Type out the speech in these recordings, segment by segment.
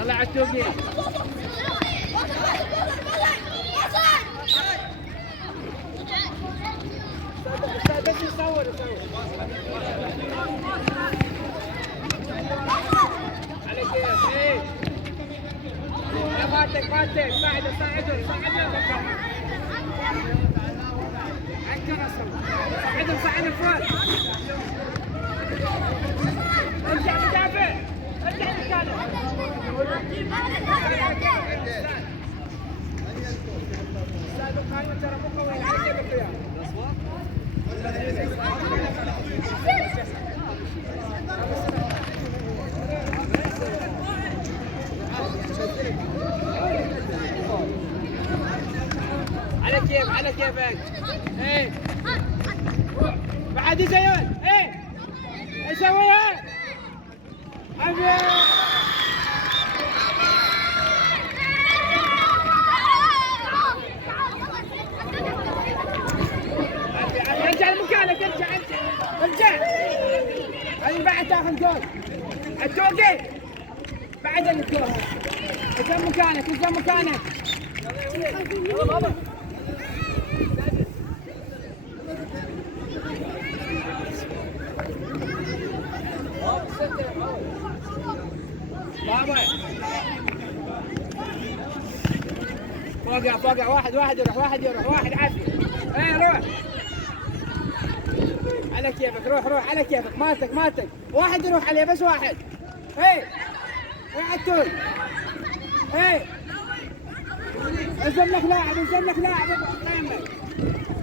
يلا على التوقيت. بس يصور على كيف ايه يا فاتك ساعده ساعده فوق ارجع مدافع ارجع مكانه استاذ قايم ترى مو قوي على كيفك يا على كيفك ايه بعد زيان ايه اسويها حبيبي ارجع لمكانك ارجع هذه بعد تاخذ جول التوقيت بعد الجول الزم مكانك يلا بابا فوقع واحد يروح واحد عافية ايه روح على كيفك روح على كيفك مالتك واحد يروح عليه بس واحد ايه عالتول ايه انزل لك لاعب قيمك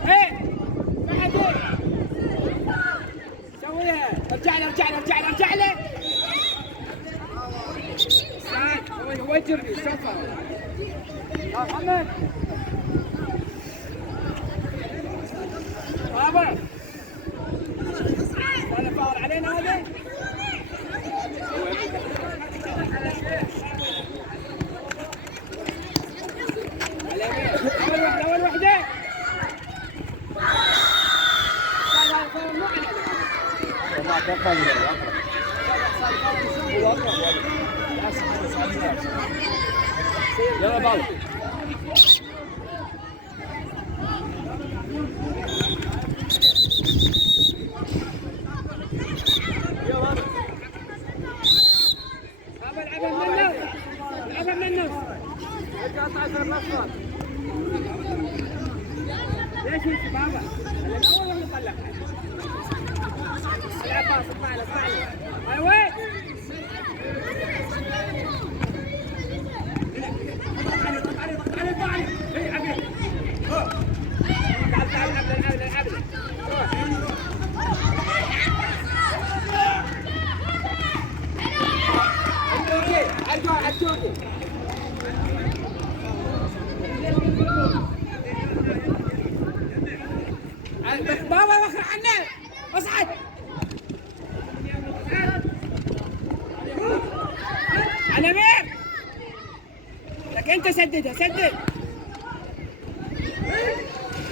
ايه بعدين سويها ارجع له هو يجري شوفه يا محمد بابا هذا فاول علينا هذا اول وحده يلا بابا العبها من النص ليش انت بابا؟ الاول ولا طلع؟ العب باص اطلع له ايوه بابا وخر عنه اصعد على مين لك انت سدد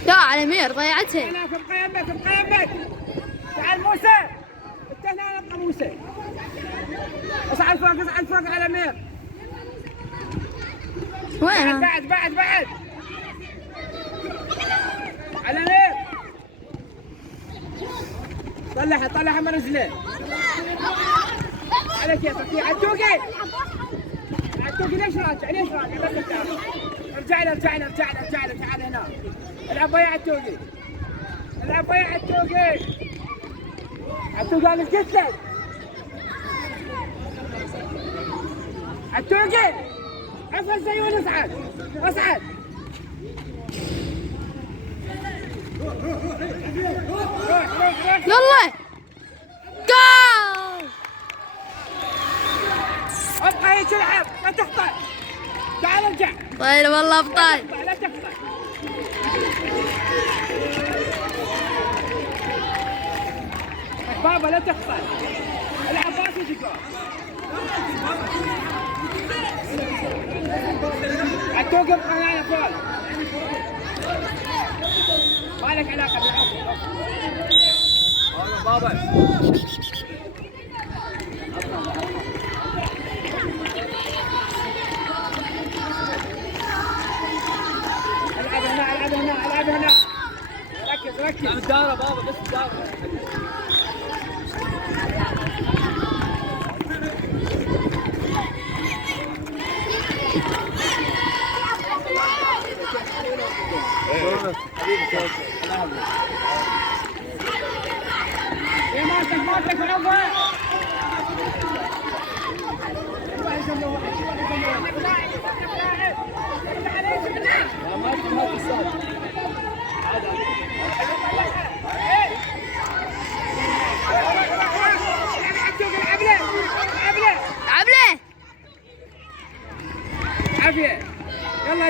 يا على ضيعتها انا في مقيمك تعال موسى انت هنا ابقى موسى اصعد فوق على مير وين بعد على مير طلعها من رجله على كيفك في عالتوقي ليش راجع ارجع له تعال هنا العب ويا عالتوقي انا قلت لك عالتوقي افل زيون اصعد يلا جول ابقى هيك العب لا تخطئ تعال ارجع طيب والله ابطال لا تخطئ بابا لا تخطئ العب باص يجي جول التوقف قناعة فوق ما لك علاقة بالعقل بابا يا مالتك العفو. عبله عافية. يلا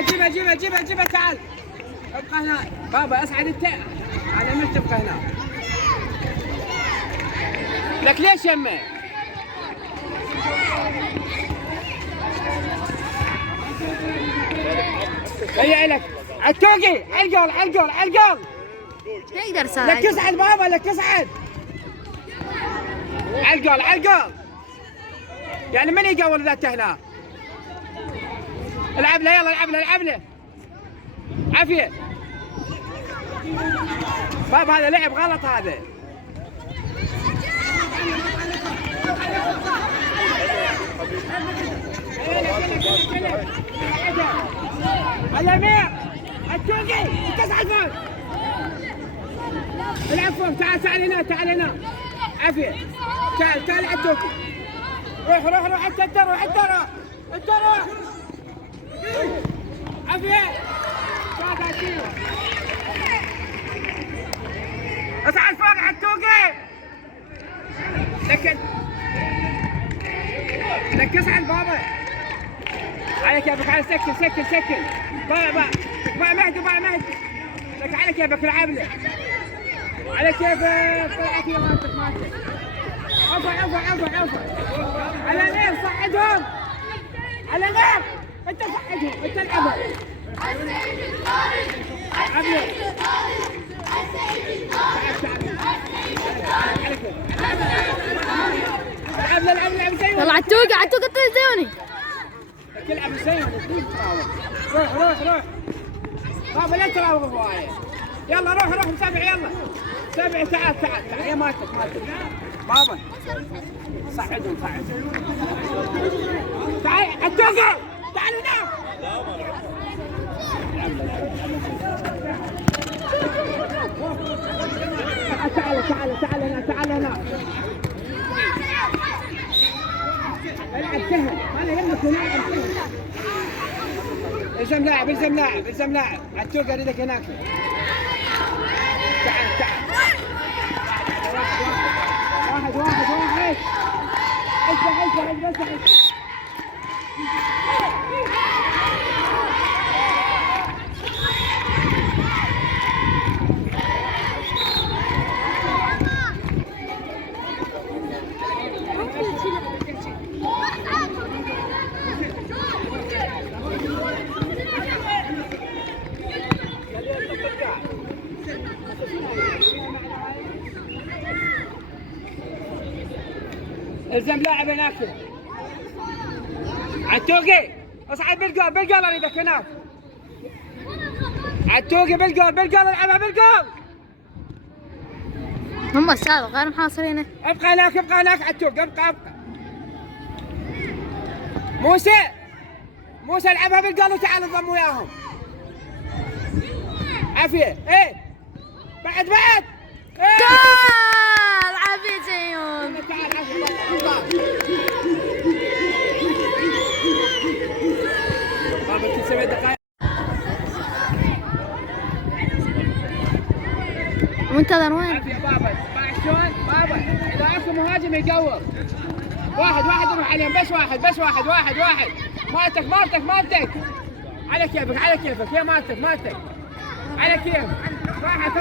جيبها تعال. ابقى هنا بابا اسعد انت على ما تبقى هنا. لك ليش يمه؟ هيا لك التوقي عالقول يقدر لك ساعد. اسعد بابا لك اسعد. عالقول يعني من يقول ذات هنا؟ العب له يلا العب له عافية. بابا هذا لعب غلط هذا. الأمير التوقي تسعد فوق. العب فوق. تعال هنا عافية. تعال على التوقي. روح انت روح عافية. اصعد فوق على التوقي. لك اسعد بابا. على كيفك. على سكن باع مهدي لك على كيفك. العب له على كيفك. طلعت يا مالتك عفوا. على نير صعدهم. على نير انت صعدهم. انت العبها. العب زي يلا عالتوقع التلفزيوني. تلعب زي روح بابا لا تراوغ هوايه. يلا روح مسابع. يلا سابع. تعال يا مالتك بابا صعدهم. تعال التوقع. تعال هنا. تعال هنا. العب سهل. انا يمك العب سهل. الزم لاعب. التوقع اريدك هناك. تعال. واحد. اسمع. الزم لاعب هناك. عالتوقي اصعد بالجول اريدك هناك. عالتوقي بالجول العبها بالجول. هم السابق غير محاصرينه. ابقى هناك عالتوقي. ابقى موسى العبها بالجول وتعال انضم وياهم. عافية. بعد جول عافية زيون. بابا 7 دقائق. منتظر وين؟ عافية بابا. شلون بابا اذا اكو مهاجم يقور. واحد يروح عليهم. بس واحد. مالتك على كيفك يا مالتك على كيف. راحت.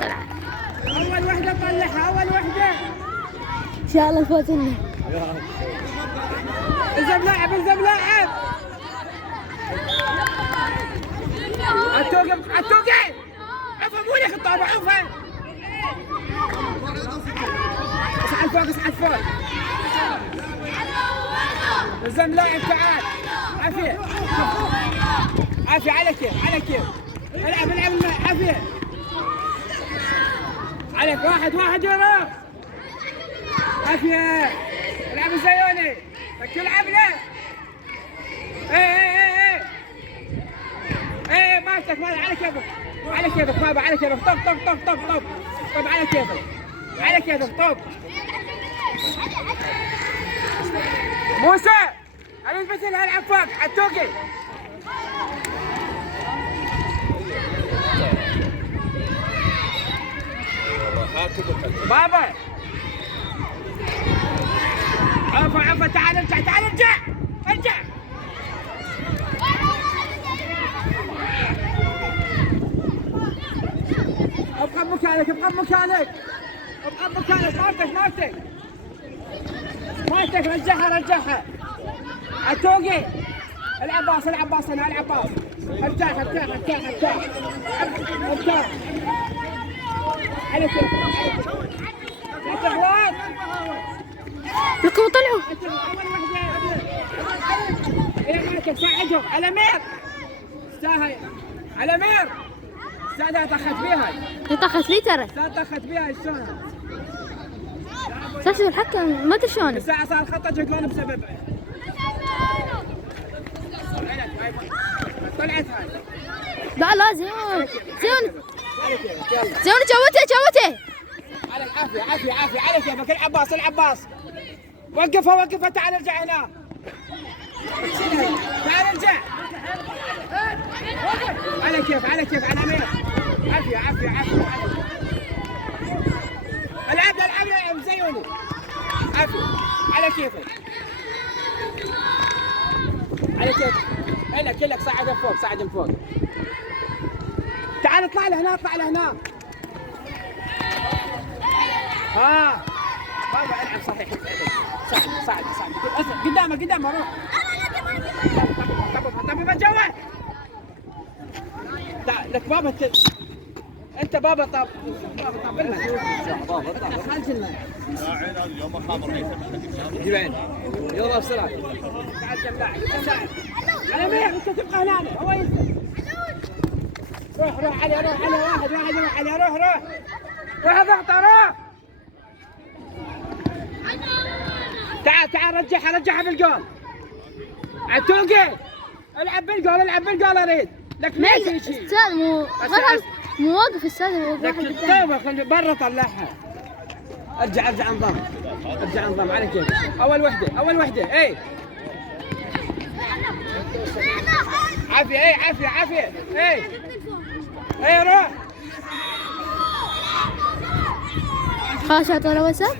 طلع. اول وحده طلعها. ان شاء الله فوزنا. الزم لاعب. التوقي افهموني خطابه. عفوا. اسعد فوق. الزم لاعب. تعال. عافية على كيف. العب عافية. عليك واحد يروح. عافية. العب الزيوني. فك العب له. ايه ماسك على كيفك. على كيفك بابا على كيفك. طب على كيفك. على كيفك طب. موسى انا البسل هلعب فوق عالتوقي. بابا عفوا تعال ارجع ابقى مكانك مارتك رجعها عالتوقي. العباس انا العباس. ارتاح على كيف لا تغلط. لكم طلعوا. ايه مالك ساعدهم. الامير استاهل. الامير استاذ طخت بيها. طخت لي ترى. طخت بيها شلون؟ ساسي الحكم ما ادري شلون. الساعة صار خطأ جدول بسببه. طلعت هاي. لا زيون جوته. على العافية على كيفك. العباس وقفها تعال ارجع هنا. تعال ارجع. على كيف على أمير. عافية. العب زيوني. عافية على كيفك. هنا كلك صعد فوق. تعال اطلع لهنا. بابا العب صحيح. صعد قدامه روح. طب بجوه. لك بابا انت بابا. طب خالد اليوم خابر جيبين يلا بسرعه. تعال جماعه على مين انت تبقى هنا. هو روح علي واحد روح اضغط روح. تعال رجعها بالجول. عالتوقي العب بالجول اريد لك. ماشي استاذ مو واقف استاذ. لك برا طلعها. ارجع انضم على كيف. اول وحده اي عافيه اي روح. خاشات ولا وسط.